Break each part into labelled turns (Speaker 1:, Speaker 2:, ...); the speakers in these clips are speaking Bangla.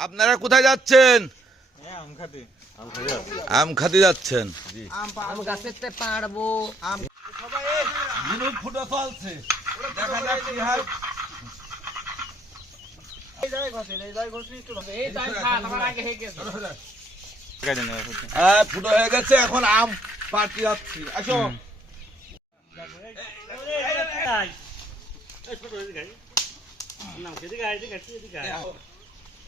Speaker 1: আপনারা কোথায় যাচ্ছেন
Speaker 2: আম খাতে
Speaker 1: আম যাচ্ছেন
Speaker 3: পারব
Speaker 1: ফুটো চলছে দেখা যাক কি হয় হ্যাঁ ফুটো হয়ে গেছে এখন আম পাড়তে যাচ্ছি আসো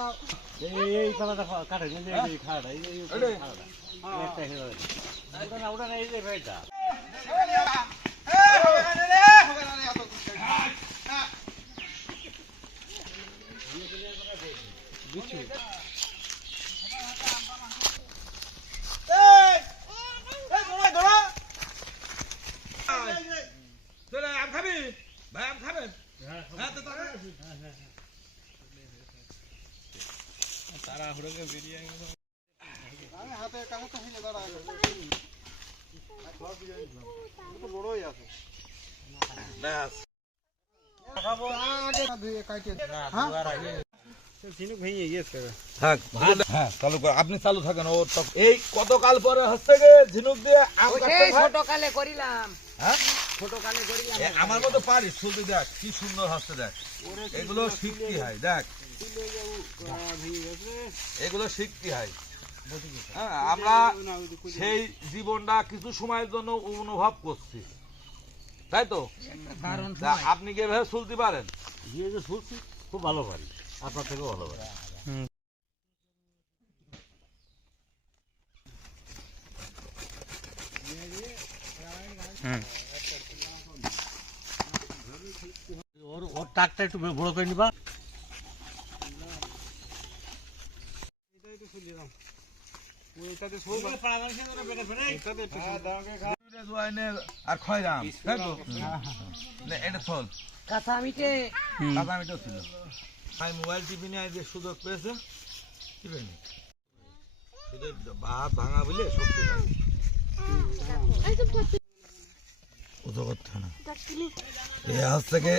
Speaker 1: এই যে, এই যে, আমানি।
Speaker 2: হ্যাঁ
Speaker 3: পড়বে কে পারবি আরও
Speaker 1: চলে, আম খাবি? ভাই, আম খাবেন? হ্যাঁ, তো আপনি চালু থাকেন ও এই কতকাল পরে হচ্ছে ঝিনুক দিয়ে?
Speaker 3: ছোট কালে করিলাম
Speaker 1: আমার মতো পারিস শুধু দেখ, কি সুন্দর হচ্ছে দেখ এগুলো শিখতে হয়, দেখ এগুলো শিখতে হয়। হ্যাঁ, আমরা সেই জীবনটা কিছু সময়ের জন্য অনুভব করছি। তাই তো? আপনি কি এভাবে চলতে পারেন?
Speaker 4: খুব ভালো পারি। আপনার থেকেও ভালো পারি। ওর ওর টাকটা একটু বড় করে নিবা।
Speaker 1: আর খয়রাম তাই এটা চল
Speaker 3: কাঁচা মিটে
Speaker 1: কাদা মিটাও ছিল। ভাই মোবাইল টিপি নিয়ে যে সুযোগ পেয়েছে? টিপে নি। ভাত ভাঙা বলে শক্তি পাই করতে না। এ হাত থেকে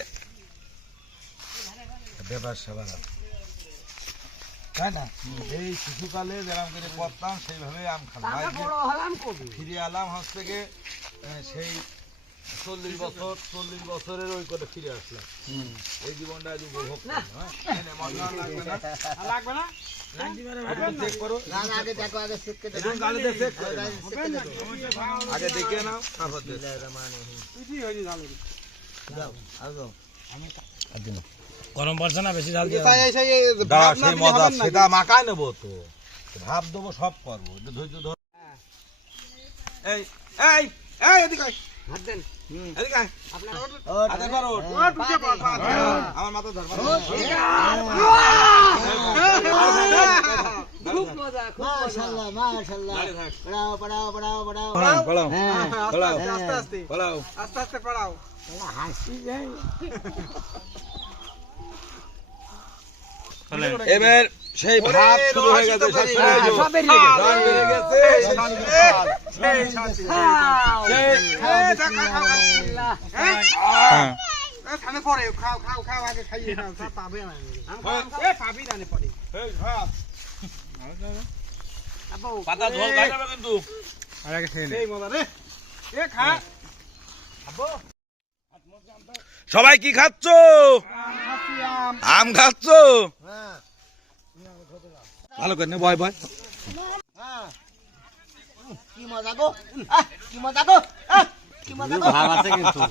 Speaker 1: ব্যাপার সেবার তাই না? এই শিশুকালে যেরকম করে করতাম সেইভাবে আম খালাম। ফিরে এলাম হাত থেকে সেই চল্লিশ বছর চল্লিশ বছরের ওই করে ফিরে আসলাম। এই জীবনটা আজ উপভোগ হ্যাঁ? লাগবে না?
Speaker 3: আগে দেখে
Speaker 1: নাও তারপর
Speaker 2: গরম পড়ছে না বেশি দিয়ে
Speaker 1: সেই মজা, সেটা মাখায় নেব তো। ভাব দেবো সব করব। একটু ধৈর্য ধর। এই এই এই এদিকে
Speaker 3: হাত দেন।
Speaker 1: এদিকে আয়।
Speaker 3: আপনার
Speaker 1: হাতে ধরো। আমার মাথা ধর মাথা
Speaker 3: খুব মজা খুব
Speaker 5: মাশাআল্লাহ মাশাআল্লাহ।
Speaker 1: দাঁড়িয়ে
Speaker 5: পড়াও পড়াও পড়াও পড়াও।
Speaker 1: পড়াও, পড়াও,
Speaker 5: হ্যাঁ।
Speaker 1: পড়াও,
Speaker 5: আস্তে আস্তে।
Speaker 1: পড়াও।
Speaker 5: হাসি যায়।
Speaker 1: এবার সেই ভাব শুরু হয়ে গেছে শুরু হয়ে।
Speaker 3: খাও।
Speaker 1: সেই- এই ভাব। পাতা ঝোল খাই যাবে কিন্তু।
Speaker 2: আর আগে খেয়ে নে।
Speaker 1: সবাই কি খাচ্ছ? আম খাচ্ছ? ভালো করে নে ভয় বয়
Speaker 5: কি মজা গো? কি মজা গো? কি মজা গো?
Speaker 4: ভাব আছে কিন্তু।